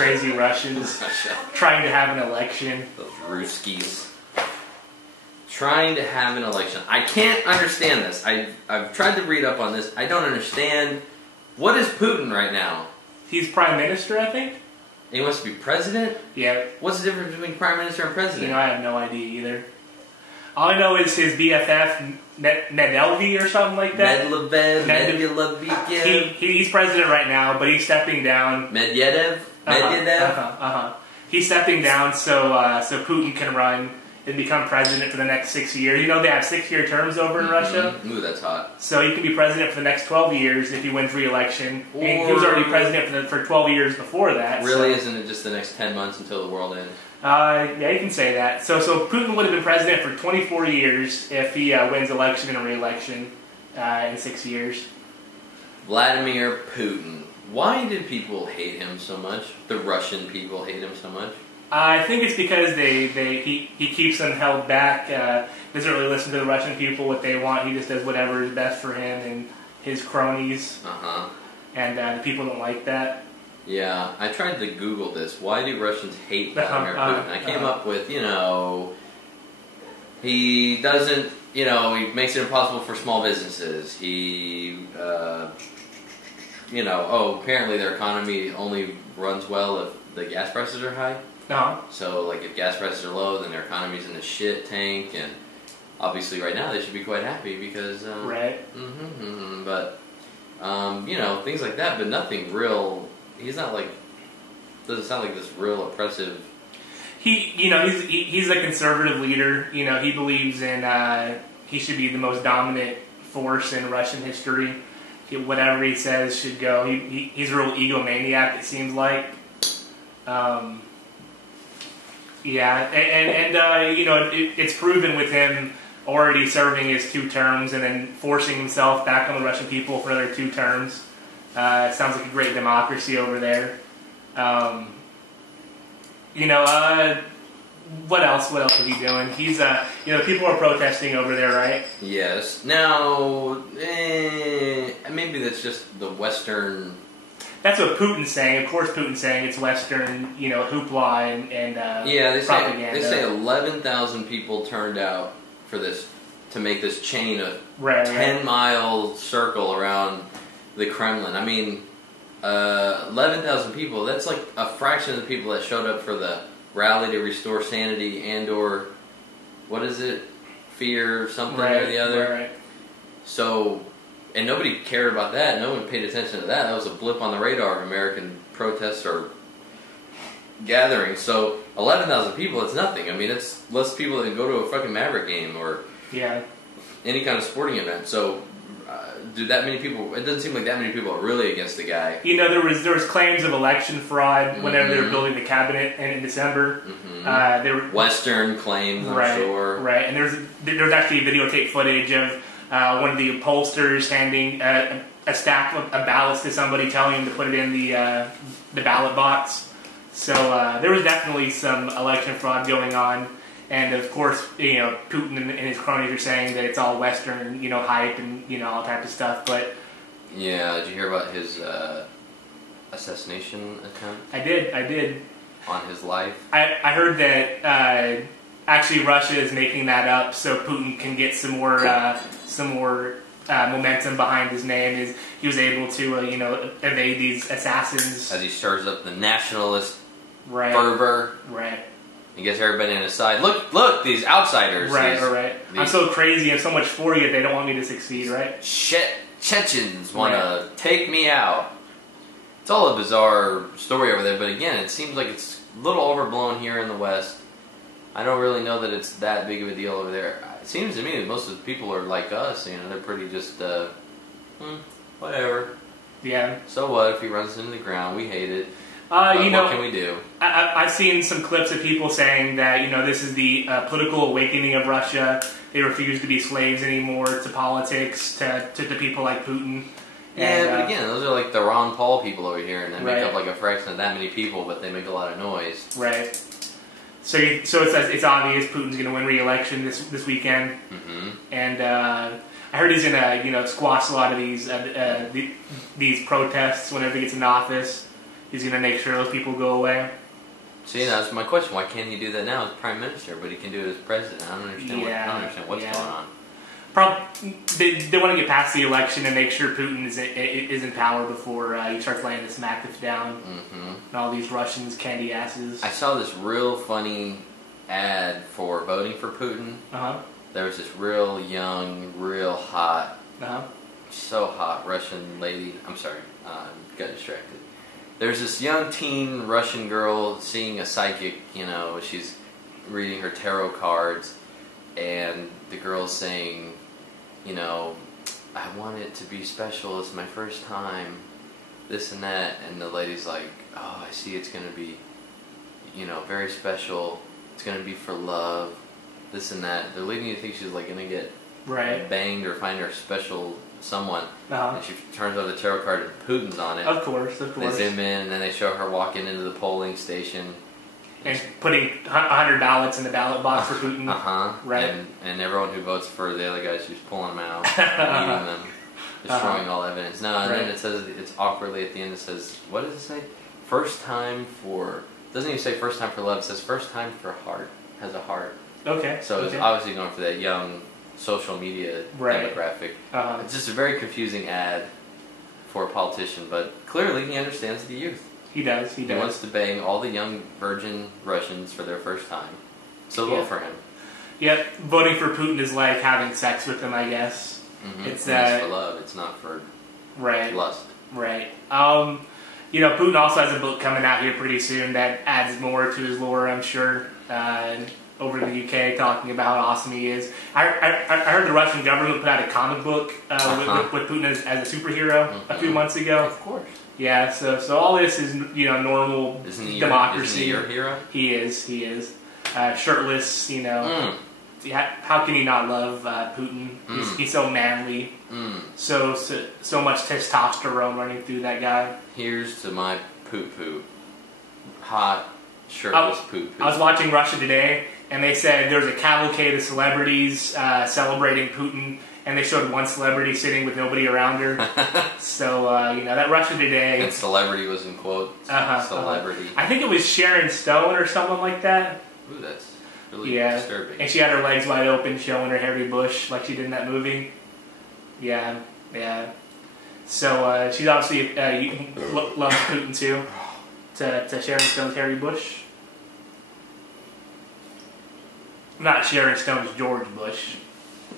crazy Russians trying to have an election. Those Ruskies. Trying to have an election. I can't understand this. I've tried to read up on this. I don't understand. What is Putin right now? He's prime minister, I think. He wants to be president? Yeah. What's the difference between prime minister and president? You know, I have no idea either. All I know is his BFF, Medvedev or something like that. Medvedev. He's president right now, but he's stepping down. Medvedev? He's stepping down so Putin can run and become president for the next 6 years. You know, they have 6-year terms over in Russia. Ooh, that's hot. So he can be president for the next 12 years if he wins re-election. And he was already president for 12 years before that. Really, isn't it just the next 10 months until the world ends? Yeah, you can say that. So Putin would have been president for 24 years if he wins election and re-election in 6 years. Vladimir Putin. Why did people hate him so much? The Russian people hate him so much? I think it's because he keeps them held back. Doesn't really listen to the Russian people, what they want. He just does whatever is best for him and his cronies. And the people don't like that. Yeah, I tried to Google this. Why do Russians hate Vladimir Putin? I came up with, he doesn't, he makes it impossible for small businesses. He, apparently their economy only runs well if the gas prices are high. So, like, if gas prices are low, then their economy's in the shit tank, and obviously right now they should be quite happy because, things like that, but nothing real. He's not like, doesn't sound like this real oppressive. He's a conservative leader. He believes in, he should be the most dominant force in Russian history. Whatever he says should go. He's a real egomaniac, it seems like. It's proven with him already serving his 2 terms and then forcing himself back on the Russian people for another 2 terms. It sounds like a great democracy over there. What else is he doing? He's, people are protesting over there, right? Yes. Now, maybe that's just the Western. That's what Putin's saying. Of course, Putin's saying it's Western, hoopla and propaganda. They say 11,000 people turned out for this to make this chain of 10-mile circle around the Kremlin. I mean, 11,000 people. That's like a fraction of the people that showed up for the rally to restore sanity and/or what is it? Fear something or the other. Right. So. And nobody cared about that. No one paid attention to that. That was a blip on the radar of American protests or gatherings. So 11,000 people, it's nothing. I mean, it's less people than go to a fucking Maverick game or any kind of sporting event. So do that many people? It doesn't seem like that many people are really against the guy. There was claims of election fraud whenever they were building the cabinet in December. There were Western claims, I'm sure. Right, and there's actually videotape footage of one of the pollsters handing a stack of ballots to somebody, telling him to put it in the ballot box. So there was definitely some election fraud going on, and of course, Putin and his cronies are saying that it's all Western, hype and all types of stuff. But yeah, did you hear about his assassination attempt? I did. On his life. I heard that. Actually, Russia is making that up so Putin can get some more momentum behind his name. He was able to, evade these assassins as he stirs up the nationalist fervor. Right. He gets everybody on his side. Look, these outsiders. Right. I'm so crazy and so much for you. They don't want me to succeed. Right. Chechens want to take me out. It's all a bizarre story over there, but again, it seems like it's a little overblown here in the West. I don't really know that it's that big of a deal over there. It seems to me that most of the people are like us, they're pretty just, whatever. Yeah. So what if he runs into the ground? We hate it. What can we do? I've seen some clips of people saying that, this is the political awakening of Russia. They refuse to be slaves anymore to politics, to people like Putin. Yeah, but again, those are like the Ron Paul people over here, and they make up like a fraction of that many people, but they make a lot of noise. Right. So it's obvious Putin's going to win re-election this weekend, and I heard he's going to squash a lot of these protests whenever he gets in office. He's going to make sure those people go away. See, that's my question. Why can't he do that now as prime minister, but he can do it as president? I don't understand. I don't understand what's going on. Probably they want to get past the election and make sure Putin is in power before he starts laying the smackers down. And all these Russians, candy asses. I saw this real funny ad for voting for Putin. There was this real young, real hot, so hot Russian lady. I'm sorry, got distracted. There's this young teen Russian girl seeing a psychic. You know, she's reading her tarot cards, and the girl's saying, you know, I want it to be special. It's my first time. This and that, and the lady's like, oh, I see. It's gonna be, you know, very special. It's gonna be for love. This and that. They're leading you to think she's like gonna get banged or find her special someone. And she turns over the tarot card and Putin's on it. Of course. They zoom in and then they show her walking into the polling station. And putting $100 in the ballot box for Putin. Right. And everyone who votes for the other guys, she's pulling them out, eating them, destroying all evidence. No, and then it says, it's awkwardly at the end, it says, what does it say? First time for, it doesn't even say first time for love, it says first time for heart, has a heart. Okay. So it's obviously going for that young social media demographic. It's just a very confusing ad for a politician, but clearly he understands the youth. He does. He wants to bang all the young virgin Russians for their first time. So vote for him. Yep. Voting for Putin is like having sex with him, I guess. It's for love. It's not for lust. Right. You know, Putin also has a book coming out here pretty soon that adds more to his lore, I'm sure. Over in the UK, talking about how awesome he is. I heard the Russian government put out a comic book with Putin as a superhero a few months ago. Of course. Yeah, so all this is, you know, normal democracy. Isn't he your hero? He is. Shirtless, you know. How can you not love Putin? He's so manly. So much testosterone running through that guy. Here's to my poo-poo. Hot, shirtless poo-poo. I was watching Russia Today, and they said there's a cavalcade of celebrities celebrating Putin, and they showed one celebrity sitting with nobody around her. So, you know, that Russia Today... And celebrity was in quotes. Celebrity. I think it was Sharon Stone or someone like that. Ooh, that's really disturbing. And she had her legs wide open, showing her hairy bush like she did in that movie. Yeah. So, she's obviously loves Putin, too. To Sharon Stone's hairy bush. Not Sharon Stone's George Bush.